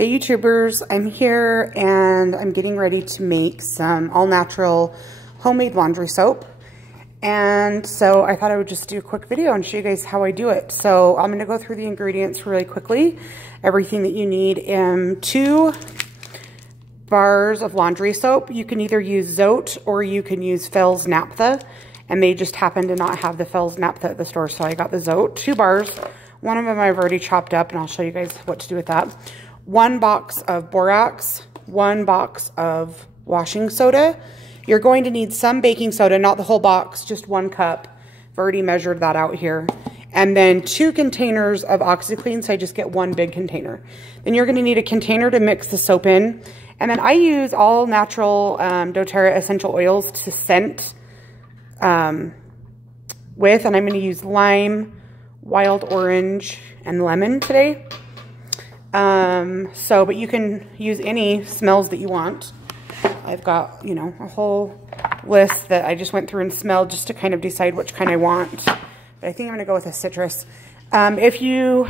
Hey YouTubers, I'm here and I'm getting ready to make some all-natural homemade laundry soap. And so I thought I would just do a quick video and show you guys how I do it. So I'm going to go through the ingredients really quickly. Everything that you need in 2 bars of laundry soap. You can either use Zote or you can use Fell's naphtha. And they just happen to not have the Fell's naphtha at the store, so I got the Zote. 2 bars. One of them I've already chopped up and I'll show you guys what to do with that. 1 box of borax, 1 box of washing soda. You're going to need some baking soda, not the whole box, just 1 cup. I've already measured that out here. And then 2 containers of Oxy Clean, so I just get 1 big container. Then you're gonna need a container to mix the soap in. And then I use all natural doTERRA essential oils to scent with, and I'm gonna use lime, wild orange, and lemon today. But you can use any smells that you want. I've got, you know, a whole list that I just went through and smelled just to kind of decide which kind I want. But I think I'm gonna go with a citrus. If you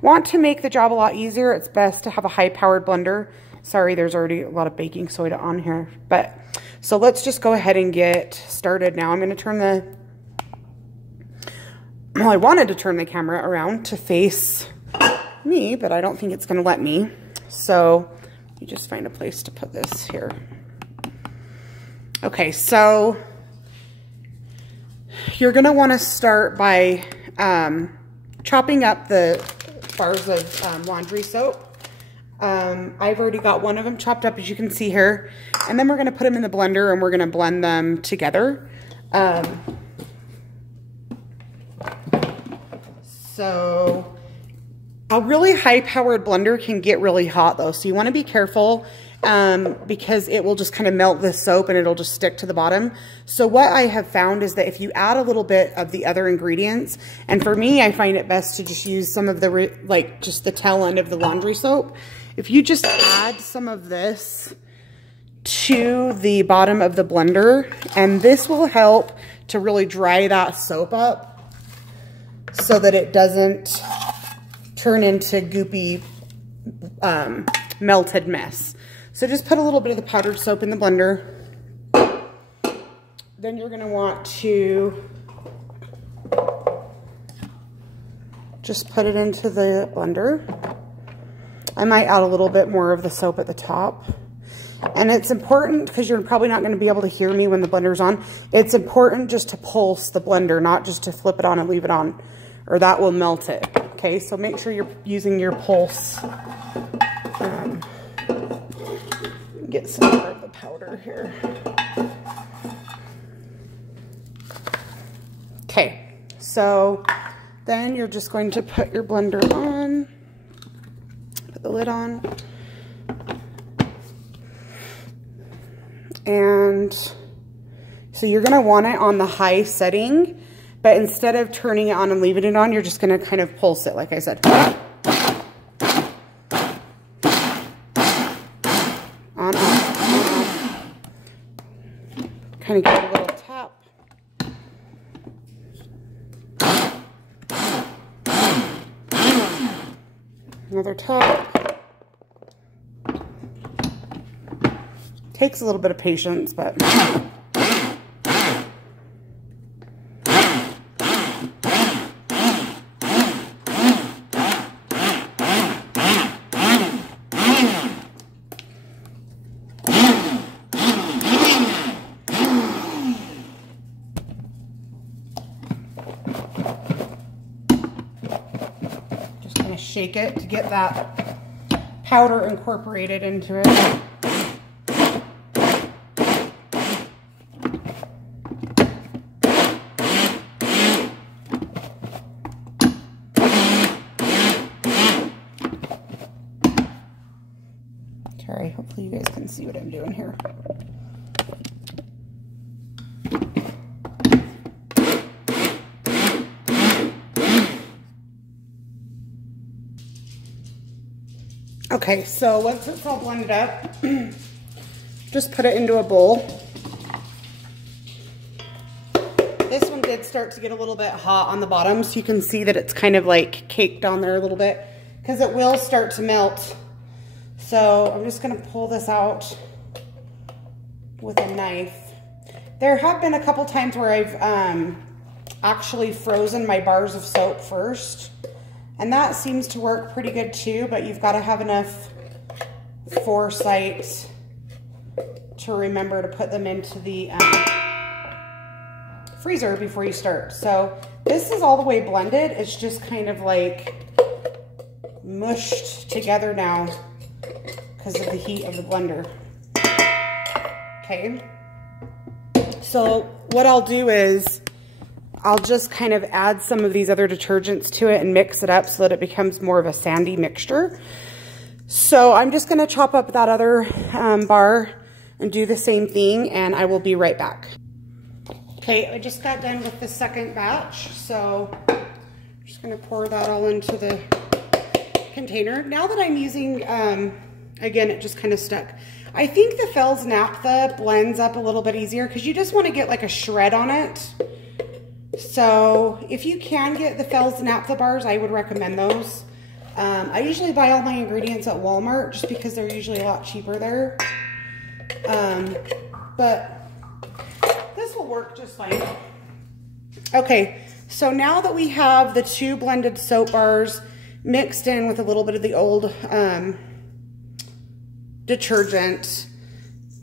want to make the job a lot easier, it's best to have a high-powered blender. Sorry, there's already a lot of baking soda on here. So let's just go ahead and get started now. I'm gonna turn I wanted to turn the camera around to face me, but I don't think it's gonna let me. So you just find a place to put this here. Okay, so you're gonna wanna start by chopping up the bars of laundry soap. I've already got 1 of them chopped up, as you can see here. And then we're gonna put them in the blender and we're gonna blend them together. So a really high-powered blender can get really hot though, so you want to be careful because it will just kind of melt the soap and it'll just stick to the bottom. So what I have found is that if you add a little bit of the other ingredients, and for me, I find it best to just use some of the, just the tail end of the laundry soap. If you just add some of this to the bottom of the blender, and this will help to really dry that soap up so that it doesn't turn into goopy, melted mess. So just put a little bit of the powdered soap in the blender. Then you're gonna want to just put it into the blender. I might add a little bit more of the soap at the top. And it's important, because you're probably not gonna be able to hear me when the blender's on, it's important just to pulse the blender, not just to flip it on and leave it on, or that will melt it. Okay, so make sure you're using your pulse. Get some more of the powder here. Okay, so then you're just going to put your blender on, put the lid on, and so you're gonna want it on the high setting. But instead of turning it on and leaving it on, you're just going to kind of pulse it, like I said. On, off. Kind of give it a little tap. Another tap. Takes a little bit of patience, but... shake it to get that powder incorporated into it. Sorry, hopefully you guys can see what I'm doing here. Okay, so once it's all blended up, just put it into a bowl. This one did start to get a little bit hot on the bottom, so you can see that it's kind of like caked on there a little bit, because it will start to melt So I'm just gonna pull this out with a knife. There have been a couple times where I've actually frozen my bars of soap first, and that seems to work pretty good too, but you've got to have enough foresight to remember to put them into the freezer before you start. So this is all the way blended. It's just kind of like mushed together now because of the heat of the blender. Okay. So what I'll do is I'll just kind of add some of these other detergents to it and mix it up so that it becomes more of a sandy mixture. So I'm just going to chop up that other bar and do the same thing, and I will be right back. Okay, I just got done with the second batch, so I'm just going to pour that all into the container. Now that I'm using, again, it just kind of stuck. I think the Fells Naphtha blends up a little bit easier because you just want to get like a shred on it. So if you can get the Fells Naphtha bars, I would recommend those. I usually buy all my ingredients at Walmart just because they're usually a lot cheaper there. But this will work just fine. Okay, so now that we have the 2 blended soap bars mixed in with a little bit of the old detergent,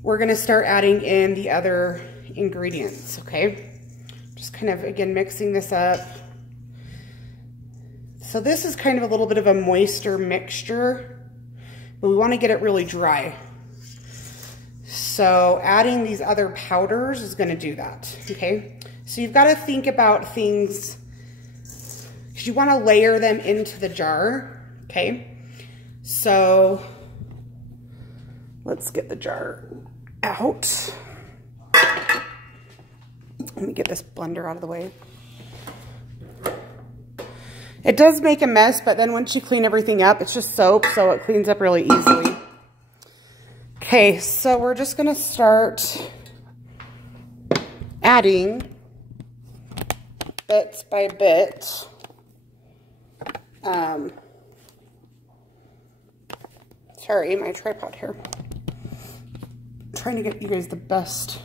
we're gonna start adding in the other ingredients, okay? Just kind of, again, mixing this up. So this is kind of a little bit of a moister mixture, but we wanna get it really dry. So adding these other powders is gonna do that, okay? So you've gotta think about things, because you wanna layer them into the jar, okay? So let's get the jar out. Let me get this blender out of the way. It does make a mess, but then once you clean everything up, it's just soap, so it cleans up really easily. Okay, so we're just gonna start adding bits by bit. Sorry, my tripod here. I'm trying to get you guys the best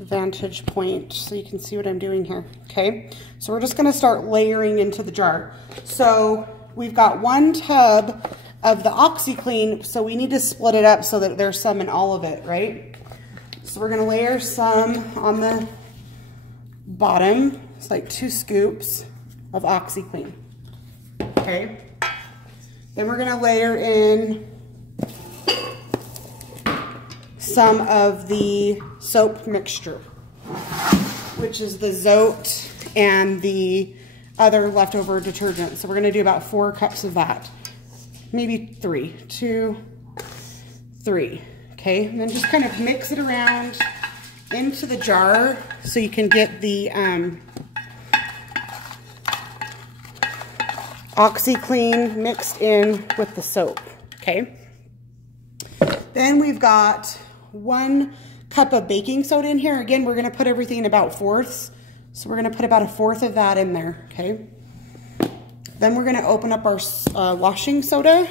vantage point so you can see what I'm doing here. Okay, so we're just gonna start layering into the jar. So we've got 1 tub of the Oxy Clean, so we need to split it up so that there's some in all of it, right? So we're gonna layer some on the bottom. It's like 2 scoops of Oxy Clean. Okay, then we're gonna layer in some of the soap mixture, which is the zote and the other leftover detergent. So we're gonna do about 4 cups of that. Maybe 3, 2, 3, okay? And then just kind of mix it around into the jar so you can get the Oxy Clean mixed in with the soap, okay? Then we've got 1 cup of baking soda in here. Again, we're gonna put everything in about 4ths. So we're gonna put about 1/4 of that in there, okay? Then we're gonna open up our washing soda.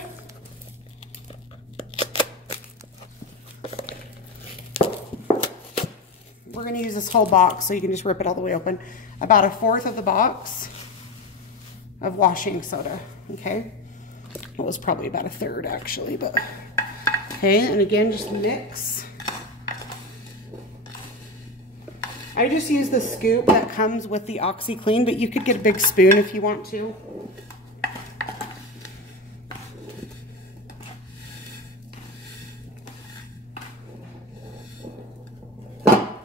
We're gonna use this whole box so you can just rip it all the way open. About 1/4 of the box of washing soda, okay? It was probably about 1/3 actually, but okay, and again, just mix. I just use the scoop that comes with the Oxy Clean, but you could get a big spoon if you want to.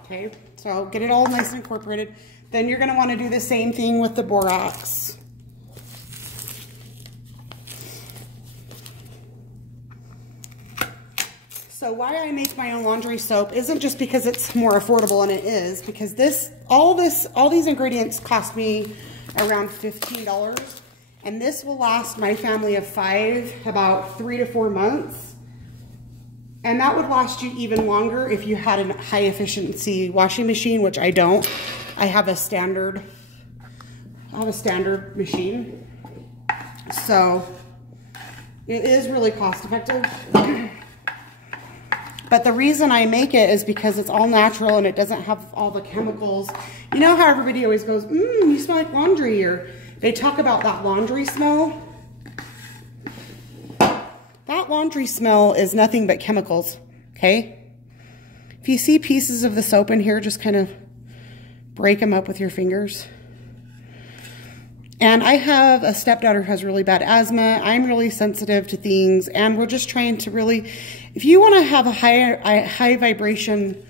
Okay, so get it all nice and incorporated. Then you're gonna wanna do the same thing with the borax. So why I make my own laundry soap isn't just because it's more affordable, and it is, because all these ingredients cost me around $15, and this will last my family of 5 about 3 to 4 months. And that would last you even longer if you had a high efficiency washing machine, which I don't. I have a standard machine. So It is really cost effective. But the reason I make it is because it's all natural and it doesn't have all the chemicals. You know how everybody always goes, you smell like laundry, or they talk about that laundry smell. That laundry smell is nothing but chemicals, okay? If you see pieces of the soap in here, just kind of break them up with your fingers. And I have a stepdaughter who has really bad asthma. I'm really sensitive to things, and we're just trying to really, if you want to have a high vibration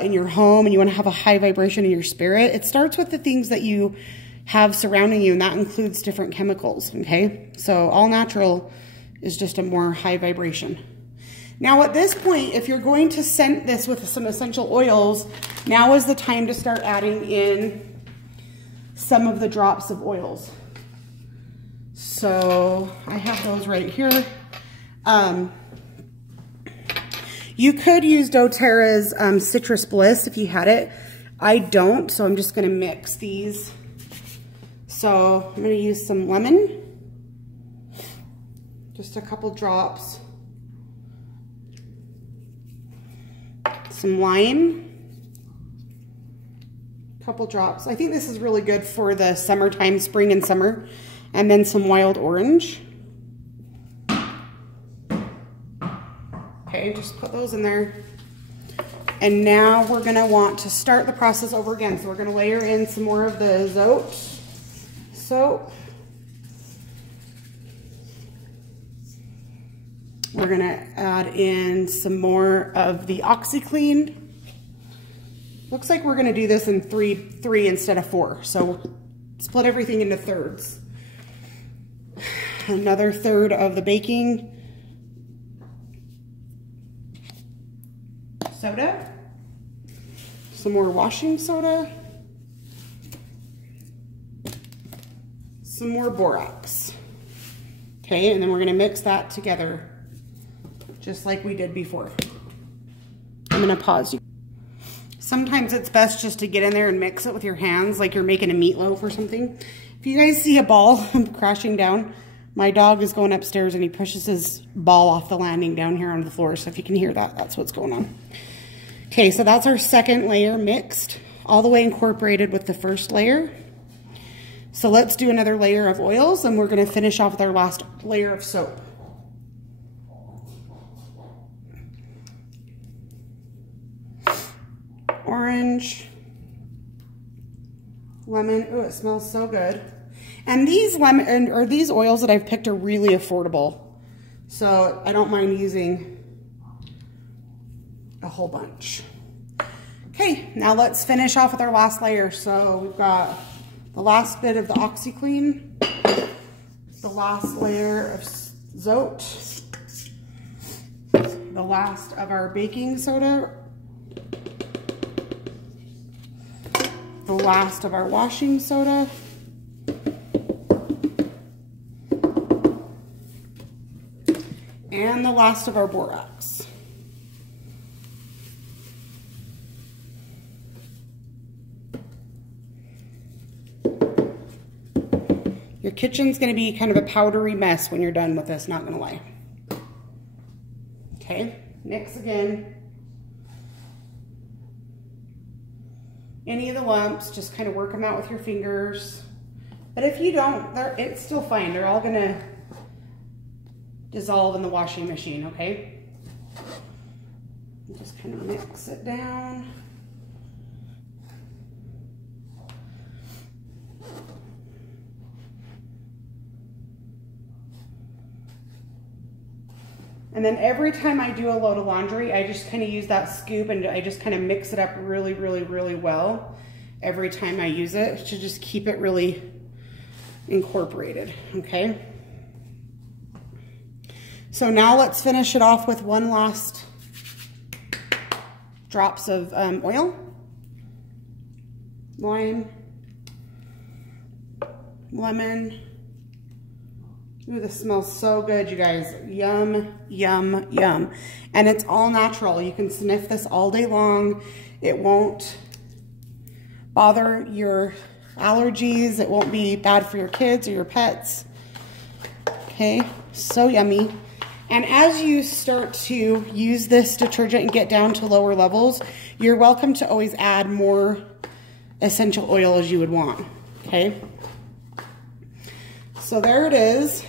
in your home, and you want to have a high vibration in your spirit, it starts with the things that you have surrounding you, and that includes different chemicals, okay? So all natural is just a more high vibration. Now at this point, if you're going to scent this with some essential oils, now is the time to start adding in some of the drops of oils. So I have those right here. You could use doTERRA's Citrus Bliss if you had it. I don't, so I'm just gonna mix these. So I'm gonna use some lemon, just a couple drops, some lime, couple drops. I think this is really good for the summertime, spring and summer. And then some wild orange. Okay, just put those in there. And now we're gonna want to start the process over again. So we're gonna layer in some more of the zote soap. We're gonna add in some more of the Oxy Clean. Looks like we're gonna do this in three instead of 4. So split everything into thirds. Another third of the baking soda. Some more washing soda. Some more borax. Okay, and then we're gonna mix that together just like we did before. I'm gonna pause you. Sometimes it's best just to get in there and mix it with your hands like you're making a meatloaf or something. If you guys see a ball crashing down, my dog is going upstairs and he pushes his ball off the landing down here on the floor. So if you can hear that, that's what's going on. Okay, so that's our second layer mixed, all the way incorporated with the first layer. So let's do another layer of oils, and we're gonna finish off with our last layer of soap. Orange, lemon. Oh, it smells so good. And these these oils that I've picked are really affordable, so I don't mind using a whole bunch. Okay, now let's finish off with our last layer. So we've got the last bit of the Oxy Clean, the last layer of zote, the last of our baking soda, the last of our washing soda, and the last of our borax. Your kitchen's gonna be kind of a powdery mess when you're done with this, not gonna lie. Okay, mix again. Any of the lumps, just kind of work them out with your fingers. But if you don't, it's still fine. They're all gonna dissolve in the washing machine, okay? Just kind of mix it down. And then every time I do a load of laundry, I just kind of use that scoop and I just kind of mix it up really, really, really well every time I use it to just keep it really incorporated, okay? So now let's finish it off with one last drops of oil, lime, lemon. Ooh, this smells so good, you guys. Yum, yum, yum. And it's all natural. You can sniff this all day long. It won't bother your allergies. It won't be bad for your kids or your pets. Okay. Okay, so yummy. And as you start to use this detergent and get down to lower levels, you're welcome to always add more essential oil as you would want, okay? So there it is,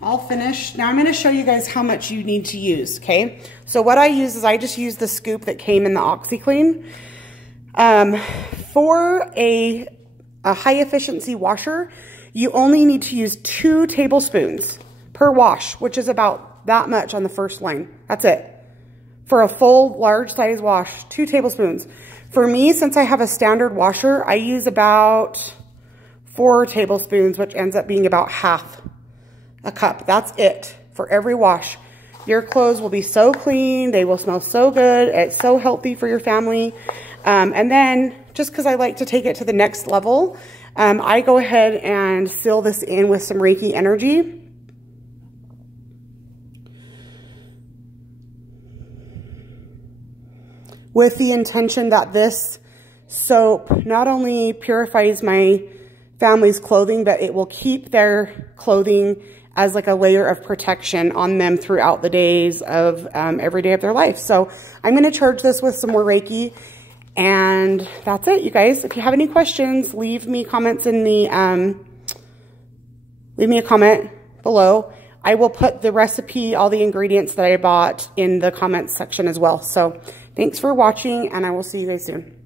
all finished. Now I'm gonna show you guys how much you need to use, okay? So what I use is I just use the scoop that came in the Oxy Clean. For a high efficiency washer, you only need to use 2 tablespoons per wash, which is about that much on the first line. That's it. For a full large size wash, 2 tablespoons. For me, since I have a standard washer, I use about 4 tablespoons, which ends up being about half a cup. That's it for every wash. Your clothes will be so clean. They will smell so good. It's so healthy for your family. And then just because I like to take it to the next level, I go ahead and seal this in with some Reiki energy. With the intention that this soap not only purifies my family's clothing, but it will keep their clothing as like a layer of protection on them throughout the days of every day of their life. So I'm going to charge this with some more Reiki, and that's it, you guys. If you have any questions, leave me comments in the leave me a comment below. I will put the recipe, all the ingredients that I bought, in the comments section as well. So thanks for watching, and I will see you guys soon.